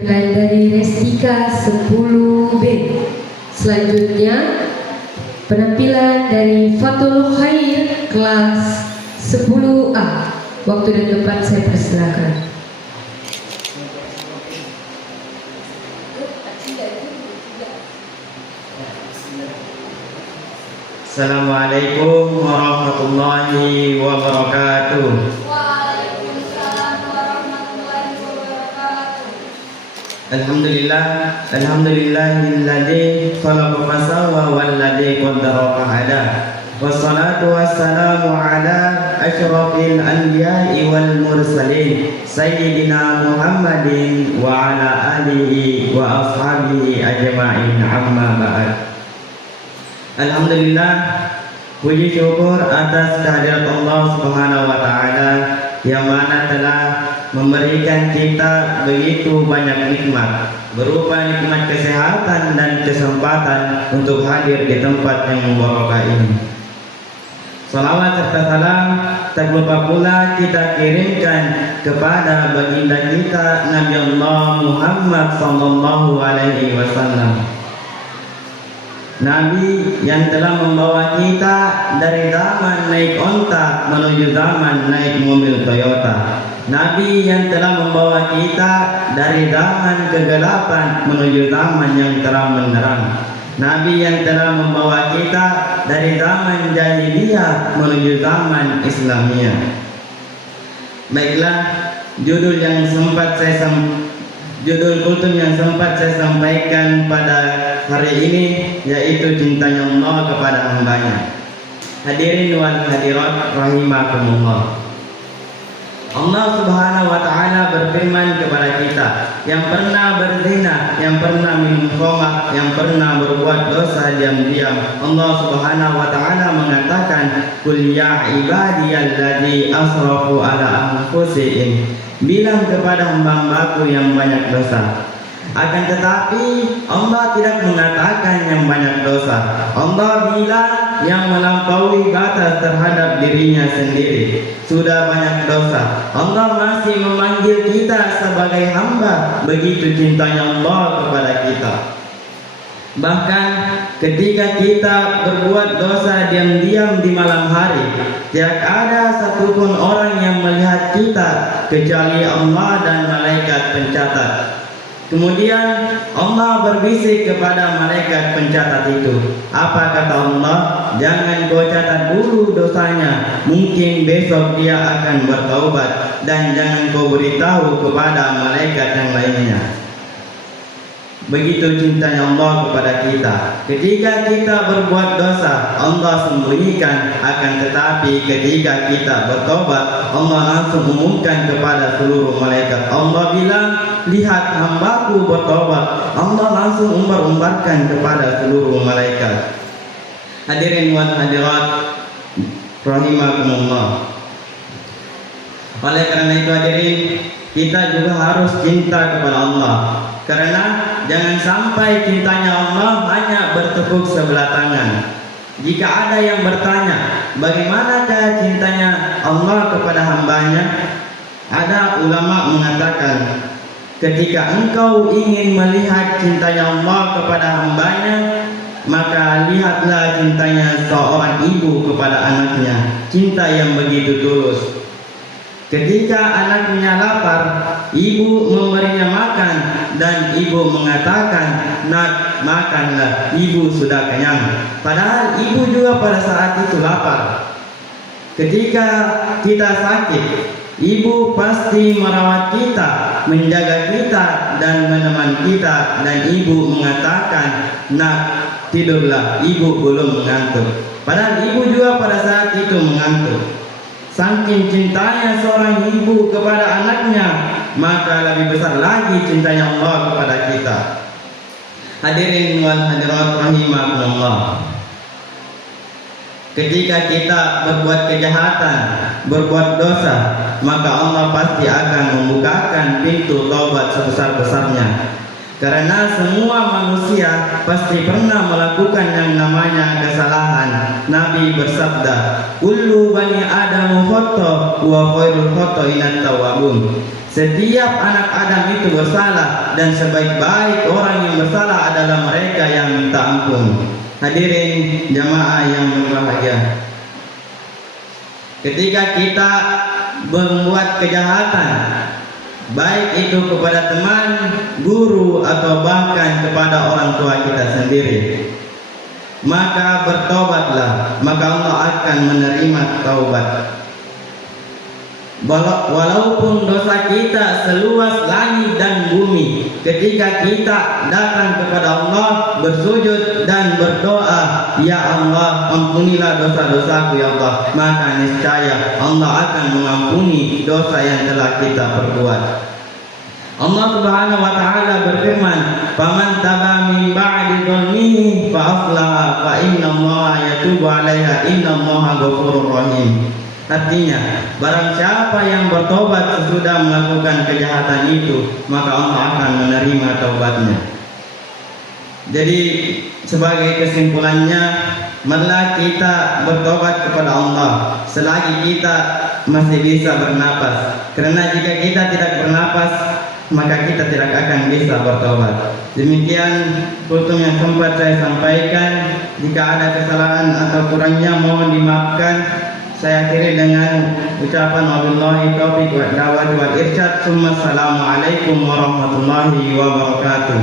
Lain dari Restika 10B. Selanjutnya penampilan dari Fatul Khair kelas 10A. Waktu dan tempat saya persilakan. Assalamualaikum warahmatullahi wabarakatuh. Alhamdulillahilladzi khalaqa fasawwa walladzi qaddara fahada. Wassalatu wassalamu ala asyrafil anbiya'i wal mursalin sayyidina Muhammadin wa ala alihi wa ashabihi ajma'in, amma ba'd. Alhamdulillah, puji syukur atas kehadirat Allah Subhanahu wa taala yang mana telah memberikan kita begitu banyak nikmat, berupa nikmat kesehatan dan kesempatan untuk hadir di tempat yang mubarakah ini. Salawat serta salam tak lupa pula kita kirimkan kepada baginda kita Nabi Allah Muhammad sallallahu alaihi wasallam, Nabi yang telah membawa kita dari zaman naik onta menuju zaman naik mobil Toyota. Nabi yang telah membawa kita dari zaman kegelapan menuju zaman yang terang benderang. Nabi yang telah membawa kita dari zaman jahiliyah menuju zaman Islamiyah. Baiklah, judul kultum yang sempat saya sampaikan pada hari ini yaitu cintanya Allah kepada hambanya. Hadirin wal hadirat rahimakumullah. Allah Subhanahu wa taala berfirman kepada kita, yang pernah berzina, yang pernah minum khamar, yang pernah berbuat dosa diam-diam, Allah Subhanahu wa taala mengatakan, "Qul ya ibadiyalladzina asrafu ala anfusihim." Bilang kepada hamba-hambaku yang banyak dosa. Akan tetapi Allah tidak mengatakan yang banyak dosa. Allah bilang yang melampaui batas terhadap dirinya sendiri sudah banyak dosa. Allah masih memanggil kita sebagai hamba. Begitu cintanya Allah kepada kita. Bahkan ketika kita berbuat dosa diam-diam di malam hari, tidak ada satupun orang yang melihat kita kecuali Allah dan malaikat pencatat. Kemudian Allah berbisik kepada malaikat pencatat itu. Apa kata Allah? Jangan kau catat dulu dosanya, mungkin besok dia akan bertaubat, dan jangan kau beritahu kepada malaikat yang lainnya. Begitu cintanya Allah kepada kita. Ketika kita berbuat dosa, Allah sembunyikan. Akan tetapi ketika kita bertobat, Allah langsung umumkan kepada seluruh malaikat. Allah bilang, lihat hambaku bertobat. Allah langsung umbar-umbarkan kepada seluruh malaikat. Hadirin wa hadirat rahimakumullah. Oleh karena itu hadirin, kita juga harus cinta kepada Allah. Karena jangan sampai cintanya Allah hanya bertepuk sebelah tangan. Jika ada yang bertanya, bagaimanakah cintanya Allah kepada hambanya? Ada ulama mengatakan, ketika engkau ingin melihat cintanya Allah kepada hambanya, maka lihatlah cintanya seorang ibu kepada anaknya. Cinta yang begitu tulus. Ketika anaknya lapar, ibu memberinya makan dan ibu mengatakan, "Nak, makanlah, ibu sudah kenyang." Padahal ibu juga pada saat itu lapar. Ketika kita sakit, ibu pasti merawat kita, menjaga kita dan menemani kita, dan ibu mengatakan, "Nak, tidurlah, ibu belum mengantuk." Padahal ibu juga pada saat itu mengantuk. Saking cintanya seorang ibu kepada anaknya, maka lebih besar lagi cintanya Allah kepada kita. Hadirin wal hadirat rahimakumullah. Ketika kita berbuat kejahatan, berbuat dosa, maka Allah pasti akan membukakan pintu taubat sebesar-besarnya. Karena semua manusia pasti pernah melakukan yang namanya kesalahan. Nabi bersabda, "Kullu bani Adam khata wa khairul khata'in at-tawwabun." Setiap anak Adam itu bersalah, dan sebaik-baik orang yang bersalah adalah mereka yang minta ampun. Hadirin jamaah yang berbahagia, ketika kita berbuat kejahatan, baik itu kepada teman, guru, atau bahkan kepada orang tua kita sendiri, maka bertobatlah, maka Allah akan menerima taubat. Walaupun dosa kita seluas langit dan bumi, ketika kita datang kepada Allah, bersujud dan berdoa, "Ya Allah, ampunilah dosa-dosaku ya Allah," maka niscaya Allah akan mengampuni dosa yang telah kita perbuat. Allah Subhanahu wa taala berfirman, "Faman taba min ba'di dzulmihi fa aslaha fa innallaha yatubu 'alaiha innallaha ghafurur rahim." Artinya, barang siapa yang bertobat sesudah melakukan kejahatan itu, maka Allah akan menerima taubatnya. Jadi, sebagai kesimpulannya, marilah kita bertobat kepada Allah selagi kita masih bisa bernapas. Karena jika kita tidak bernapas, maka kita tidak akan bisa bertobat. Demikian kultum yang sempat saya sampaikan. Jika ada kesalahan atau kurangnya mohon dimaafkan. Saya akhiri dengan ucapan wabillahi taufiq wa hidayah wal irsyad. Assalamualaikum warahmatullahi wabarakatuh.